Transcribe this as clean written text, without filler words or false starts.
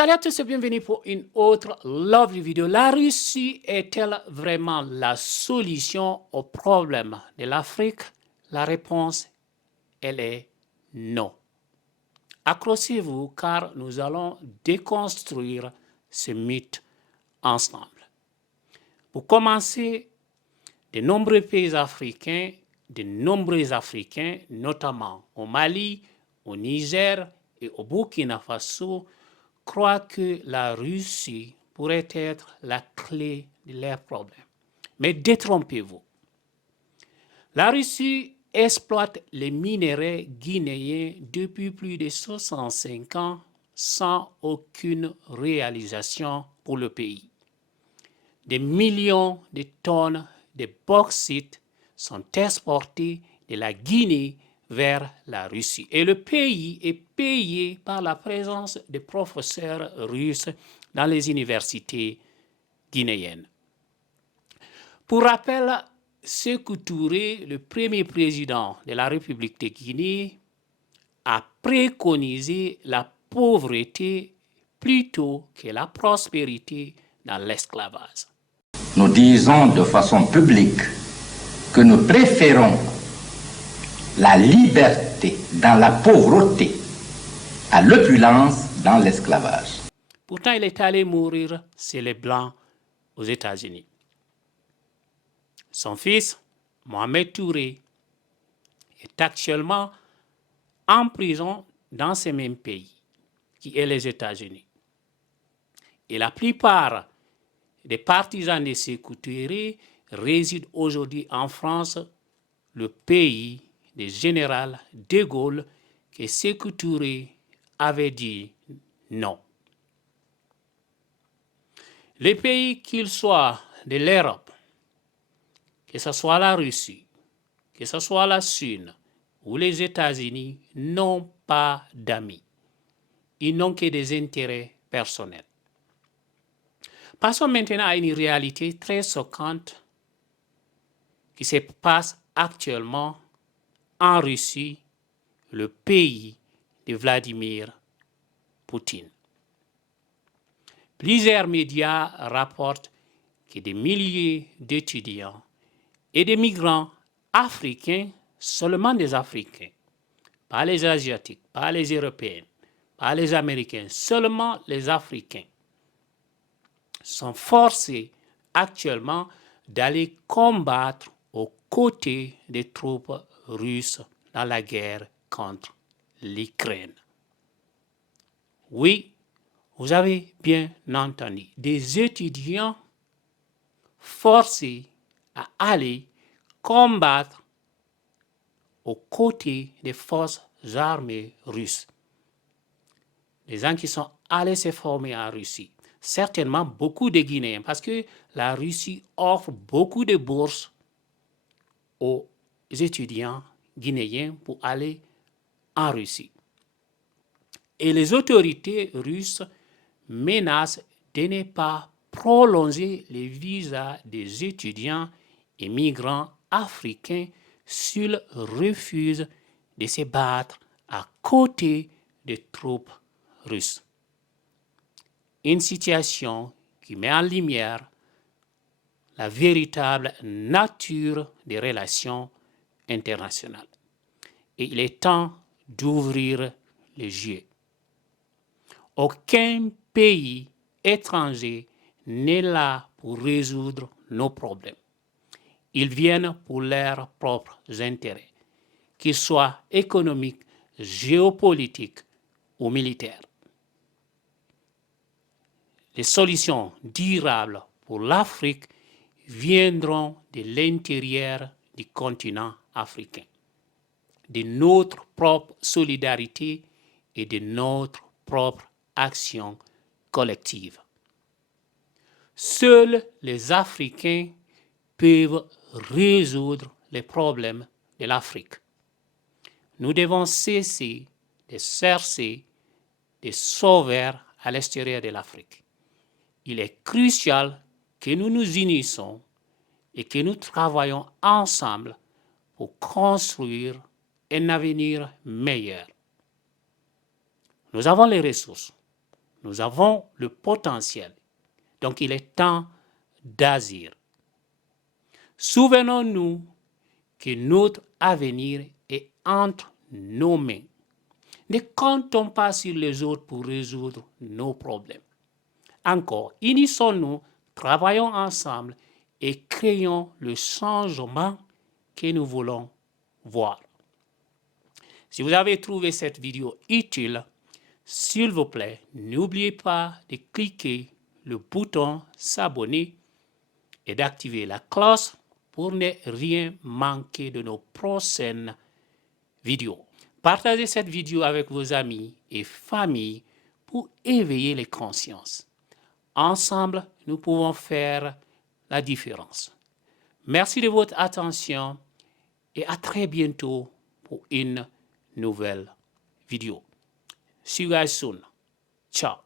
Salut à tous et bienvenue pour une autre lovely vidéo. La Russie est-elle vraiment la solution au problème de l'Afrique? La réponse, elle est non. Accrochez-vous car nous allons déconstruire ce mythe ensemble. Pour commencer, de nombreux pays africains, notamment au Mali, au Niger et au Burkina Faso, croient que la Russie pourrait être la clé de leurs problèmes. Mais détrompez-vous. La Russie exploite les minéraux guinéens depuis plus de 65 ans sans aucune réalisation pour le pays. Des millions de tonnes de bauxite sont exportées de la Guinée vers la Russie. Et le pays est payé par la présence de professeurs russes dans les universités guinéennes. Pour rappel, Sékou Touré, le premier président de la République de Guinée, a préconisé la pauvreté plutôt que la prospérité dans l'esclavage. Nous disons de façon publique que nous préférons la liberté dans la pauvreté à l'opulence dans l'esclavage. Pourtant, il est allé mourir chez les Blancs aux États-Unis. Son fils, Mohamed Touré, est actuellement en prison dans ce même pays, qui est les États-Unis. Et la plupart des partisans de Sékou Touré résident aujourd'hui en France, le pays du général de Gaulle, que Sékou Touré avait dit non. Les pays, qu'ils soient de l'Europe, que ce soit la Russie, que ce soit la Chine ou les États-Unis, n'ont pas d'amis. Ils n'ont que des intérêts personnels. Passons maintenant à une réalité très choquante qui se passe actuellement en Russie, le pays de Vladimir Poutine. Plusieurs médias rapportent que des milliers d'étudiants et des migrants africains, seulement des Africains, pas les Asiatiques, pas les Européens, pas les Américains, seulement les Africains, sont forcés actuellement d'aller combattre aux côtés des troupes russes dans la guerre contre l'Ukraine. Oui, vous avez bien entendu, des étudiants forcés à aller combattre aux côtés des forces armées russes. Les gens qui sont allés se former en Russie, certainement beaucoup de Guinéens, parce que la Russie offre beaucoup de bourses aux étudiants guinéens pour aller en Russie. Et les autorités russes menacent de ne pas prolonger les visas des étudiants et migrants africains s'ils refusent de se battre à côté des troupes russes. Une situation qui met en lumière la véritable nature des relations internationales. Et il est temps d'ouvrir les yeux. Aucun pays étranger n'est là pour résoudre nos problèmes. Ils viennent pour leurs propres intérêts, qu'ils soient économiques, géopolitiques ou militaires. Les solutions durables pour l'Afrique viendront de l'intérieur du continent africain, de notre propre solidarité et de notre propre action collective. Seuls les Africains peuvent résoudre les problèmes de l'Afrique. Nous devons cesser de chercher des sauveurs à l'extérieur de l'Afrique. Il est crucial que nous nous unissions et que nous travaillons ensemble pour construire un avenir meilleur. Nous avons les ressources, Nous avons le potentiel. Donc, il est temps d'agir. Souvenons-nous que notre avenir est entre nos mains. Ne comptons pas sur les autres pour résoudre nos problèmes. Encore, unissons-nous, travaillons ensemble et créons le changement que nous voulons voir. Si vous avez trouvé cette vidéo utile, s'il vous plaît, n'oubliez pas de cliquer le bouton s'abonner et d'activer la cloche pour ne rien manquer de nos prochaines vidéos. Partagez cette vidéo avec vos amis et familles pour éveiller les consciences. Ensemble, nous pouvons faire la différence. Merci de votre attention et à très bientôt pour une nouvelle vidéo. See you guys soon. Ciao.